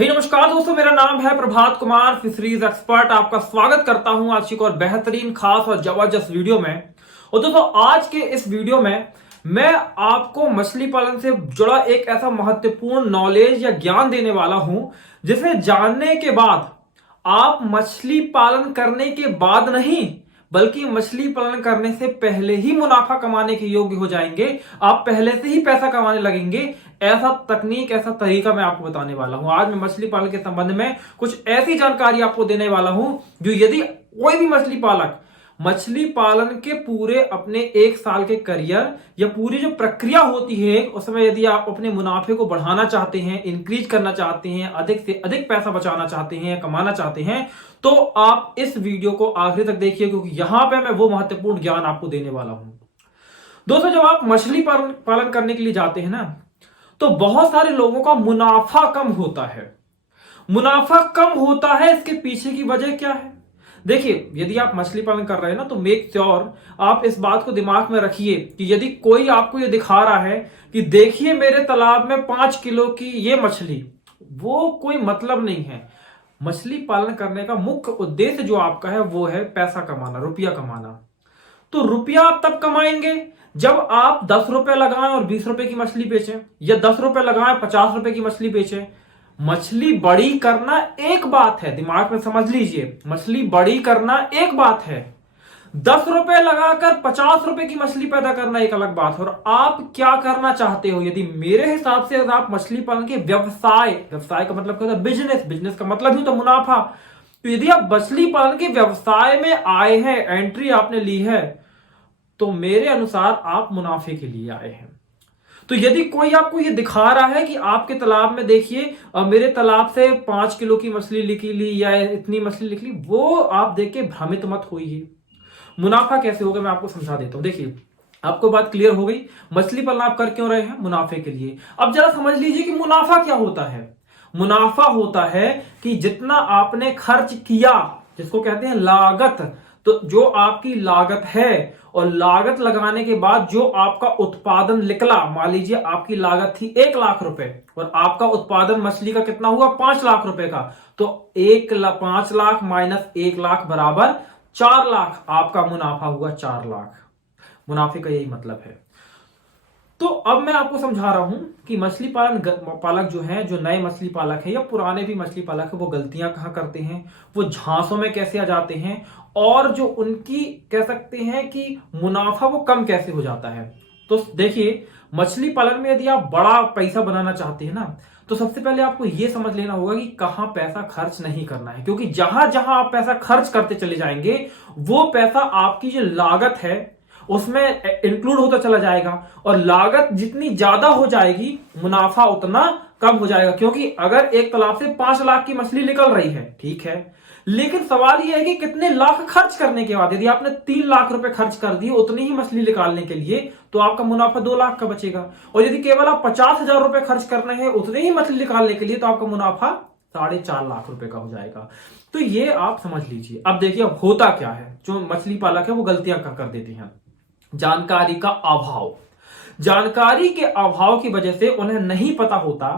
नमस्कार दोस्तों, मेरा नाम है प्रभात कुमार, फिशरीज एक्सपर्ट। आपका स्वागत करता हूं आज की एक और बेहतरीन, खास और जबरदस्त वीडियो में। और दोस्तों, आज के इस वीडियो में मैं आपको मछली पालन से जुड़ा एक ऐसा महत्वपूर्ण नॉलेज या ज्ञान देने वाला हूं जिसे जानने के बाद आप मछली पालन करने के बाद नहीं बल्कि मछली पालन करने से पहले ही मुनाफा कमाने के योग्य हो जाएंगे। आप पहले से ही पैसा कमाने लगेंगे। ऐसा तकनीक, ऐसा तरीका मैं आपको बताने वाला हूं। आज मैं मछली पालन के संबंध में कुछ ऐसी जानकारी आपको देने वाला हूं जो यदि कोई भी मछली पालक मछली पालन के पूरे अपने 1 साल के करियर या पूरी जो प्रक्रिया होती है उसमें यदि आप अपने मुनाफे को बढ़ाना चाहते हैं, इंक्रीज करना चाहते हैं, अधिक से अधिक पैसा बचाना चाहते हैं या कमाना चाहते हैं, तो आप इस वीडियो को आखिर तक देखिए, क्योंकि यहां पे मैं वो महत्वपूर्ण ज्ञान आपको देने वाला हूं। दोस्तों, जब आप मछली पालन करने के लिए जाते हैं ना, तो बहुत सारे लोगों का मुनाफा कम होता है। मुनाफा कम होता है, इसके पीछे की वजह क्या है? देखिए, यदि आप मछली पालन कर रहे हैं ना, तो मेक श्योर आप इस बात को दिमाग में रखिए कि यदि कोई आपको ये दिखा रहा है कि देखिए मेरे तालाब में 5 किलो की ये मछली, वो कोई मतलब नहीं है। मछली पालन करने का मुख्य उद्देश्य जो आपका है वो है पैसा कमाना, रुपया कमाना। तो रुपया आप तब कमाएंगे जब आप 10 रुपए लगाएं और 20 रुपए की मछली बेचें, या 10 रुपए लगाएं 50 रुपए की मछली बेचें। मछली बड़ी करना एक बात है, दिमाग में समझ लीजिए, मछली बड़ी करना एक बात है। 10 रुपए लगाकर 50 रुपए की मछली पैदा करना एक अलग बात है। और आप क्या करना चाहते हो? यदि मेरे हिसाब से अगर आप मछली पालन के व्यवसाय का मतलब क्या होता है? बिजनेस का मतलब ही तो मुनाफा। तो यदि आप मछली पालन के व्यवसाय में आए हैं, एंट्री आपने ली है, तो मेरे अनुसार आप मुनाफे के लिए आए हैं। तो यदि कोई आपको ये दिखा रहा है कि आपके तालाब में देखिए मेरे तालाब से 5 किलो की मछली निकली या इतनी मछली निकली, वो आप देख के भ्रमित मत होइए। मुनाफा कैसे होगा मैं आपको समझा देता हूं। देखिए, आपको बात क्लियर हो गई। मछली पालन आप कर क्यों रहे हैं? मुनाफे के लिए। अब जरा समझ लीजिए कि मुनाफा क्या होता है। मुनाफा होता है कि जितना आपने खर्च किया, जिसको कहते हैं लागत, तो जो आपकी लागत है और लागत लगाने के बाद जो आपका उत्पादन निकला, मान लीजिए आपकी लागत थी 1 लाख रुपए और आपका उत्पादन मछली का कितना हुआ? 5 लाख रुपए का। तो 5 लाख माइनस 1 लाख बराबर 4 लाख, आपका मुनाफा हुआ 4 लाख। मुनाफे का यही मतलब है। तो अब मैं आपको समझा रहा हूं कि मछली पालक जो है, जो नए मछली पालक है या पुराने भी मछली पालक है, वो गलतियां कहां करते हैं, वो झांसों में कैसे आ जाते हैं, और जो उनकी कह सकते हैं कि मुनाफा वो कम कैसे हो जाता है। तो देखिए, मछली पालन में यदि आप बड़ा पैसा बनाना चाहते हैं ना, तो सबसे पहले आपको यह समझ लेना होगा कि कहां पैसा खर्च नहीं करना है। क्योंकि जहां जहां आप पैसा खर्च करते चले जाएंगे, वो पैसा आपकी जो लागत है उसमें इंक्लूड होता चला जाएगा, और लागत जितनी ज्यादा हो जाएगी मुनाफा उतना कम हो जाएगा। क्योंकि अगर एक तालाब से 5 लाख की मछली निकल रही है, ठीक है, लेकिन सवाल यह है कि कितने लाख खर्च करने के बाद, यदि आपने 3 लाख रुपए खर्च कर दिए उतनी ही मछली निकालने के लिए, तो आपका मुनाफा 2 लाख का बचेगा। और यदि केवल आप 50,000 रुपए खर्च करने हैं उतनी ही मछली निकालने के लिए, तो आपका मुनाफा 4.5 लाख रुपए का हो जाएगा। तो ये आप समझ लीजिए। अब देखिए, अब होता क्या है, जो मछली पालक है वो गलतियां कर देते हैं। जानकारी का अभाव। जानकारी के अभाव की वजह से उन्हें नहीं पता होता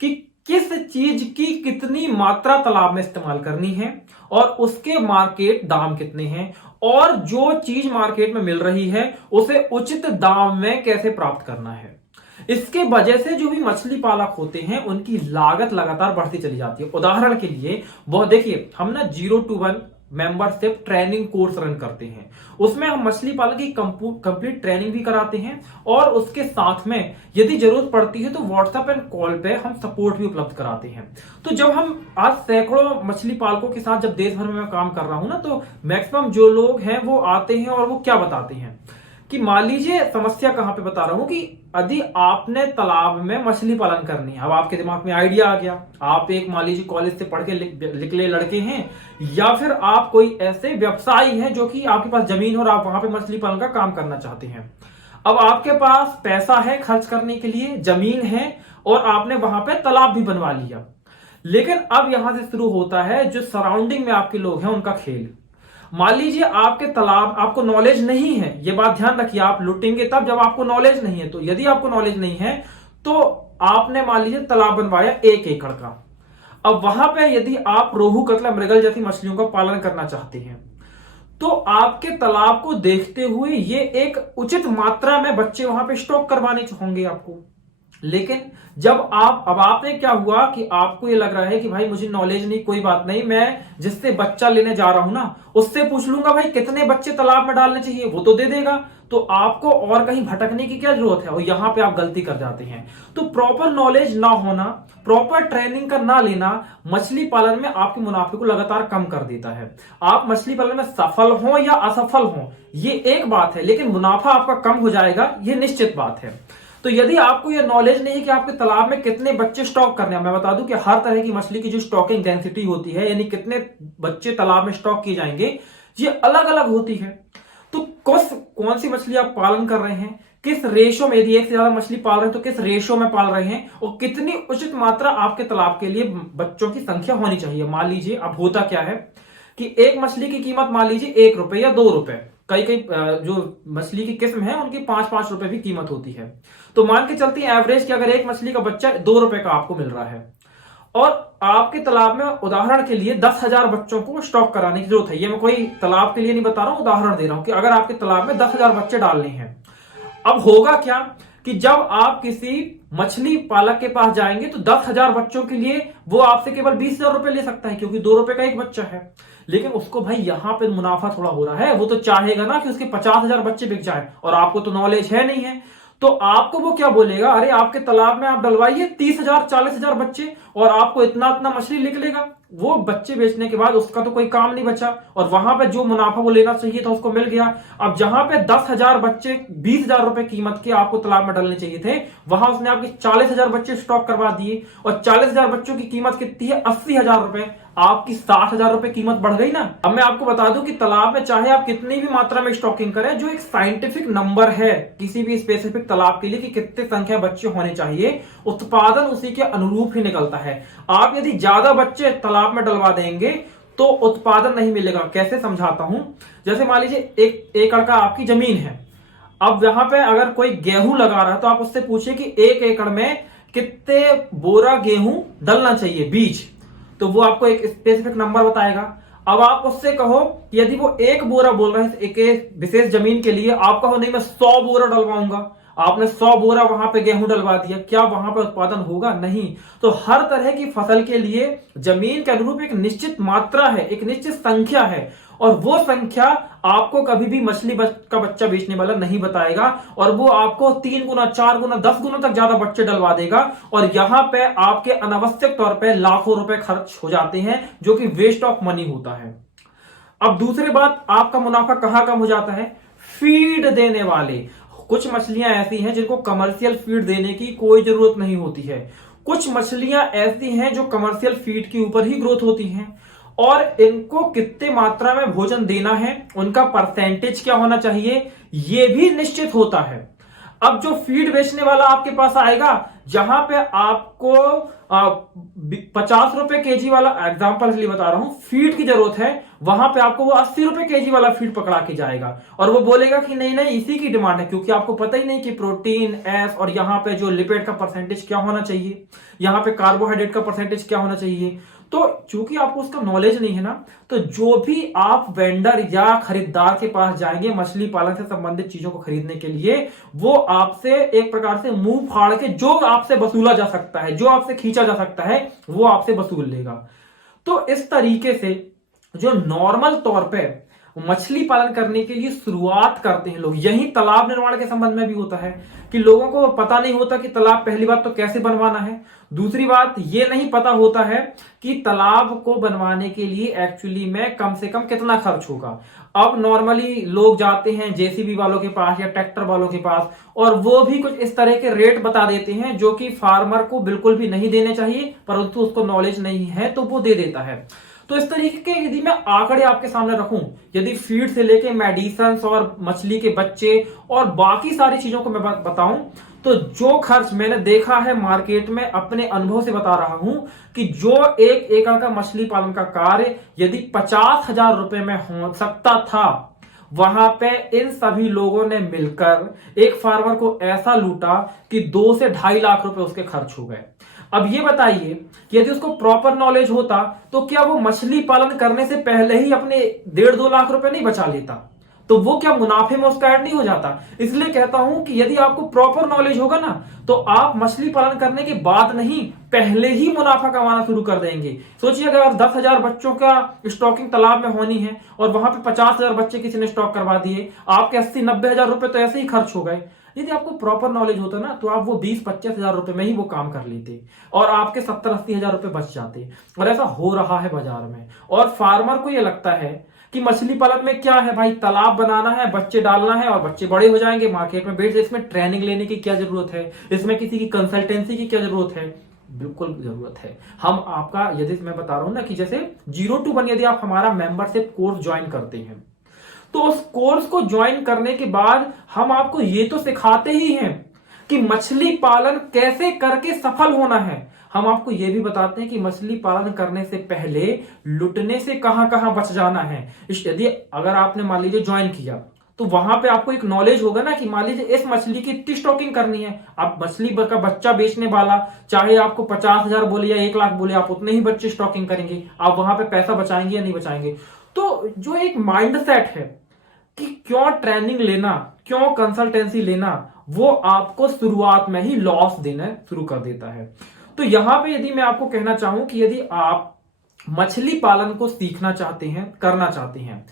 कि किस चीज की कितनी मात्रा तालाब में इस्तेमाल करनी है और उसके मार्केट दाम कितने हैं, और जो चीज मार्केट में मिल रही है उसे उचित दाम में कैसे प्राप्त करना है। इसके वजह से जो भी मछली पालक होते हैं उनकी लागत लगातार बढ़ती चली जाती है। उदाहरण के लिए, वो देखिए, हम ना 0 to 1 membership training course run करते हैं। उसमें हम मछली पालन की कंप्लीट ट्रेनिंग भी कराते हैं, और उसके साथ में यदि जरूरत पड़ती है तो व्हाट्सएप एंड कॉल पे हम सपोर्ट भी उपलब्ध कराते हैं। तो जब हम आज सैकड़ों मछली पालकों के साथ जब देश भर में मैं काम कर रहा हूं ना, तो मैक्सिमम जो लोग हैं वो आते हैं और वो क्या बताते हैं कि मान लीजिए, समस्या कहां पे बता रहा हूं कि यदि आपने तालाब में मछली पालन करनी है, अब आपके दिमाग में आइडिया आ गया, आप एक मान लीजिए कॉलेज से पढ़ के निकले लड़के हैं, या फिर आप कोई ऐसे व्यवसायी हैं जो कि आपके पास जमीन और आप वहां पे मछली पालन का काम करना चाहते हैं। अब आपके पास पैसा है खर्च करने के लिए, जमीन है, और आपने वहां पे तालाब भी बनवा लिया। लेकिन अब यहां से शुरू होता है जो सराउंडिंग में आपके लोग हैं उनका खेल। मान लीजिए आपके तालाब, आपको नॉलेज नहीं है, ये बात ध्यान रखिए, आप लुटेंगे तब जब आपको नॉलेज नहीं है। तो यदि आपको नॉलेज नहीं है तो आपने मान लीजिए तालाब बनवाया 1 एकड़ का। अब वहां पे यदि आप रोहू, कतला, मृगल जैसी मछलियों का पालन करना चाहते हैं तो आपके तालाब को देखते हुए ये एक उचित मात्रा में बच्चे वहां पे स्टॉक करवाने होंगे आपको। लेकिन जब अब आपने क्या हुआ कि आपको ये लग रहा है कि भाई मुझे नॉलेज नहीं, कोई बात नहीं, मैं जिससे बच्चा लेने जा रहा हूं ना उससे पूछ लूंगा भाई कितने बच्चे तालाब में डालने चाहिए, वो तो दे देगा, तो आपको और कहीं भटकने की क्या जरूरत है। और यहां पे आप गलती कर जाते हैं। तो प्रॉपर नॉलेज ना होना, प्रॉपर ट्रेनिंग का ना लेना मछली पालन में आपके मुनाफे को लगातार कम कर देता है। आप मछली पालन में सफल हो या असफल हो ये एक बात है, लेकिन मुनाफा आपका कम हो जाएगा ये निश्चित बात है। तो यदि आपको यह नॉलेज नहीं है कि आपके तालाब में कितने बच्चे स्टॉक करने हैं, मैं बता दूं कि हर तरह की मछली की जो स्टॉकिंग डेंसिटी होती है, यानी कितने बच्चे तालाब में स्टॉक किए जाएंगे, ये अलग अलग होती है। तो कौन सी मछली आप पालन कर रहे हैं, किस रेशो में, यदि एक से ज्यादा मछली पाल रहे हैं तो किस रेशो में पाल रहे हैं, और कितनी उचित मात्रा आपके तालाब के लिए बच्चों की संख्या होनी चाहिए। मान लीजिए अब होता क्या है कि एक मछली की कीमत मान लीजिए 1 रुपए या 2 रुपए, कई कई जो मछली की किस्म है उनकी 5-5 रुपए भी कीमत होती है। तो मान के चलती है एवरेज कि अगर एक मछली का बच्चा 2 रुपए का आपको मिल रहा है और आपके तालाब में उदाहरण के लिए 10,000 बच्चों को स्टॉक कराने की जरूरत है। ये मैं कोई तालाब के लिए नहीं बता रहा हूं, उदाहरण दे रहा हूं कि अगर आपके तालाब में 10,000 बच्चे डालने हैं, अब होगा क्या कि जब आप किसी मछली पालक के पास जाएंगे तो 10,000 बच्चों के लिए वो आपसे केवल 20,000 रुपए ले सकता है, क्योंकि 2 रुपए का एक बच्चा है। लेकिन उसको भाई यहां पे मुनाफा थोड़ा हो रहा है, वो तो चाहेगा ना कि उसके 50,000 बच्चे बिक जाएं, और आपको तो नॉलेज है नहीं है। तो आपको वो क्या बोलेगा, अरे आपके तालाब में आप डलवाइए 30,000 40,000 बच्चे और आपको इतना इतना मछली निकलेगा। वो बच्चे बेचने के बाद उसका तो कोई काम नहीं बचा, और वहां पे जो मुनाफा वो लेना चाहिए था उसको मिल गया। अब जहां पे 10,000 बच्चे 20,000 रुपए कीमत के आपको तालाब में डालने चाहिए थे, वहां उसने आपके 40,000 बच्चे स्टॉक करवा दिए, और 40,000 बच्चों की कीमत कितनी है, 80,000 रुपए। आपकी 60,000 रुपए कीमत बढ़ गई ना। अब मैं आपको बता दूं कि तालाब में चाहे आप कितनी भी मात्रा में स्टॉकिंग करें, जो एक साइंटिफिक नंबर है किसी भी स्पेसिफिक तालाब के लिए कि कितने संख्या बच्चे होने चाहिए, उत्पादन उसी के अनुरूप ही निकलता है। आप यदि ज्यादा बच्चे तालाब में डलवा देंगे तो उत्पादन नहीं मिलेगा। कैसे समझाता हूं, जैसे मान लीजिए 1 एकड़ का आपकी जमीन है, अब यहां पे अगर कोई गेहूं लगा रहा है तो आप उससे पूछिए कि 1 एकड़ में कितने बोरा गेहूं डलना चाहिए बीज, तो वो आपको एक स्पेसिफिक नंबर बताएगा। अब आप उससे कहो कि यदि वो 1 बोरा बोल रहा है एक विशेष जमीन के लिए, आप कहो नहीं मैं 100 बोरा डलवाऊंगा, आपने 100 बोरा वहां पे गेहूं डलवा दिया, क्या वहां पे उत्पादन होगा? नहीं। तो हर तरह की फसल के लिए जमीन के अनुरूप एक निश्चित मात्रा है, एक निश्चित संख्या है, और वो संख्या आपको कभी भी मछली का बच्चा बेचने वाला नहीं बताएगा, और वो आपको 3 गुना 4 गुना 10 गुना तक ज्यादा बच्चे डलवा देगा, और यहां पे आपके अनावश्यक तौर पे लाखों रुपए खर्च हो जाते हैं, जो कि वेस्ट ऑफ मनी होता है। अब दूसरी बात, आपका मुनाफा कहां कम हो जाता है, फीड देने वाले। कुछ मछलियां ऐसी हैं जिनको कमर्शियल फीड देने की कोई जरूरत नहीं होती है, कुछ मछलियां ऐसी हैं जो कमर्शियल फीड के ऊपर ही ग्रोथ होती हैं, और इनको कितने मात्रा में भोजन देना है, उनका परसेंटेज क्या होना चाहिए, यह भी निश्चित होता है। अब जो फीड बेचने वाला आपके पास आएगा, जहां पे आपको 50 रुपए केजी वाला, एग्जांपल इसलिए बता रहा हूं, फीड की जरूरत है, वहां पे आपको वो 80 रुपए केजी वाला फीड पकड़ा के जाएगा, और वो बोलेगा कि नहीं नहीं इसी की डिमांड है, क्योंकि आपको पता ही नहीं कि प्रोटीन, एस और यहाँ पे जो लिपिड का परसेंटेज क्या होना चाहिए, यहाँ पे कार्बोहाइड्रेट का परसेंटेज क्या होना चाहिए। तो चूंकि आपको उसका नॉलेज नहीं है ना, तो जो भी आप वेंडर या खरीदार के पास जाएंगे मछली पालन से संबंधित चीजों को खरीदने के लिए, वो आपसे एक प्रकार से मुंह फाड़ के जो आपसे वसूला जा सकता है, जो आपसे खींचा जा सकता है, वो आपसे वसूल लेगा। तो इस तरीके से जो नॉर्मल तौर पे मछली पालन करने के लिए शुरुआत करते हैं लोग, यही तालाब निर्माण के संबंध में भी होता है कि लोगों को पता नहीं होता कि तालाब पहली बात तो कैसे बनवाना है, दूसरी बात ये नहीं पता होता है कि तालाब को बनवाने के लिए एक्चुअली में कम से कम कितना खर्च होगा। अब नॉर्मली लोग जाते हैं जेसीबी वालों के पास या ट्रैक्टर वालों के पास, और वो भी कुछ इस तरह के रेट बता देते हैं जो कि फार्मर को बिल्कुल भी नहीं देने चाहिए, परंतु उसको नॉलेज नहीं है तो वो दे देता है। तो इस तरीके के यदि मैं आंकड़े आपके सामने रखूं, यदि फीड से लेके मेडिसिन और मछली के बच्चे और बाकी सारी चीजों को मैं बताऊं, तो जो खर्च मैंने देखा है मार्केट में, अपने अनुभव से बता रहा हूं कि जो 1 एकड़ का मछली पालन का कार्य यदि 50,000 रुपए में हो सकता था, वहां पे इन सभी लोगों ने मिलकर एक फार्मर को ऐसा लूटा कि 2 से 2.5 लाख रुपए उसके खर्च हो गए। अब ये बताइए कि यदि उसको प्रॉपर नॉलेज होता तो क्या वो मछली पालन करने से पहले ही अपने 1.5-2 लाख रुपए नहीं बचा लेता? तो वो क्या मुनाफे में उसका ऐड नहीं हो जाता? इसलिए कहता हूं कि यदि आपको प्रॉपर नॉलेज होगा ना तो आप मछली पालन करने के बाद नहीं, पहले ही मुनाफा कमाना शुरू कर देंगे। सोचिए अगर 10,000 बच्चों का स्टॉकिंग तालाब में होनी है और वहां पे 50,000 बच्चे किसी ने स्टॉक करवा दिए, आपके 80-90 हजार रुपए तो ऐसे ही खर्च हो गए। यदि आपको प्रॉपर नॉलेज होता ना तो आप वो 20-25 हजार रुपए में ही वो काम कर लेते और आपके 70-80 हजार रुपए बच जाते। और ऐसा हो रहा है बाजार में। और फार्मर को ये लगता है कि मछली पालन में क्या है भाई, तालाब बनाना है, बच्चे डालना है और बच्चे बड़े हो जाएंगे, मार्केट में बेच दे। इसमें ट्रेनिंग लेने की क्या जरूरत है, इसमें किसी की कंसल्टेंसी की क्या जरूरत है? बिल्कुल जरूरत है। हम आपका, यदि मैं बता रहा हूं ना कि जैसे 0 to 1 यदि आप हमारा मेंबरशिप कोर्स ज्वाइन करते हैं तो उस कोर्स को ज्वाइन करने के बाद हम आपको ये तो सिखाते ही हैं कि मछली पालन कैसे करके सफल होना है। हम आपको यह भी बताते हैं कि मछली पालन करने से पहले लुटने से कहां कहां बच जाना है। यदि अगर आपने मान लीजिए ज्वाइन किया तो वहां पे आपको एक नॉलेज होगा ना कि मान लीजिए इस मछली की इतनी स्टॉकिंग करनी है। आप मछली का बच्चा बेचने वाला चाहे आपको 50,000 बोले या 1 लाख बोले, आप उतने ही बच्चे स्टॉकिंग करेंगे। आप वहां पे पैसा बचाएंगे या नहीं बचाएंगे? तो जो एक माइंडसेट है कि क्यों ट्रेनिंग लेना, क्यों कंसल्टेंसी लेना, वो आपको शुरुआत में ही लॉस देना शुरू कर देता है। तो यहां पे यदि मैं आपको कहना चाहूं कि यदि आप मछली पालन को सीखना चाहते हैं, करना चाहते हैं,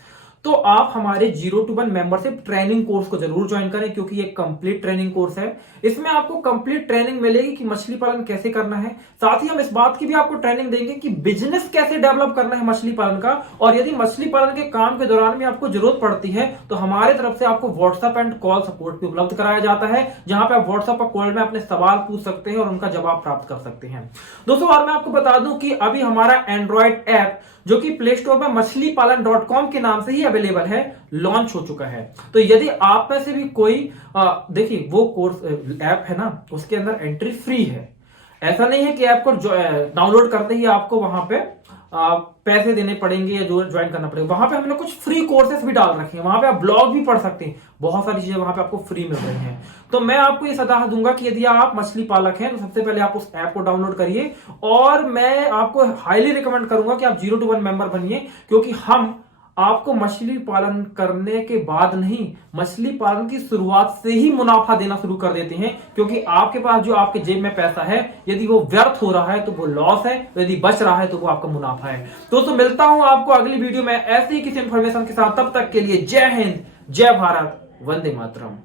तो आप हमारे 0 to 1 मेंबरशिप ट्रेनिंग कोर्स को जरूर ज्वाइन करें, क्योंकि ये कंप्लीट ट्रेनिंग कोर्स है। इसमें आपको कंप्लीट ट्रेनिंग मिलेगी कि मछली पालन कैसे करना है। साथ ही हम इस बात की भी आपको ट्रेनिंग देंगे कि बिजनेस कैसे डेवलप करना है मछली पालन का। और यदि मछली पालन के काम के दौरान में आपको जरूरत पड़ती है तो हमारे तरफ से आपको व्हाट्सएप एंड कॉल सपोर्ट भी उपलब्ध कराया जाता है, जहां पर आप व्हाट्सएप और कॉल में अपने सवाल पूछ सकते हैं और उनका जवाब प्राप्त कर सकते हैं। दोस्तों और मैं आपको बता दूं कि अभी हमारा एंड्रॉइड ऐप जो कि प्ले स्टोर में मछलीपालन.com के नाम से ही अवेलेबल है, लॉन्च हो चुका है। तो यदि आप में से भी कोई देखिए वो कोर्स ऐप है ना, उसके अंदर एंट्री फ्री है। ऐसा नहीं है कि ऐप को डाउनलोड करते ही आपको वहां पे पैसे देने पड़ेंगे या जो ज्वाइन करना पड़ेगा। वहां पे हमने कुछ फ्री कोर्सेस भी डाल रखे हैं, वहां पे आप ब्लॉग भी पढ़ सकते हैं, बहुत सारी चीजें वहां पे आपको फ्री मिल रही हैं। तो मैं आपको ये सलाह दूंगा कि यदि आप मछली पालक हैं तो सबसे पहले आप उस ऐप को डाउनलोड करिए और मैं आपको हाईली रिकमेंड करूंगा कि आप 0 to 1 मेंबर बनिए, क्योंकि हम आपको मछली पालन करने के बाद नहीं, मछली पालन की शुरुआत से ही मुनाफा देना शुरू कर देते हैं। क्योंकि आपके पास जो आपके जेब में पैसा है, यदि वो व्यर्थ हो रहा है तो वो लॉस है, यदि बच रहा है तो वो आपका मुनाफा है। दोस्तों मिलता हूं आपको अगली वीडियो में ऐसी ही किसी इंफॉर्मेशन के साथ। तब तक के लिए जय हिंद, जय भारत, वंदे मातरम।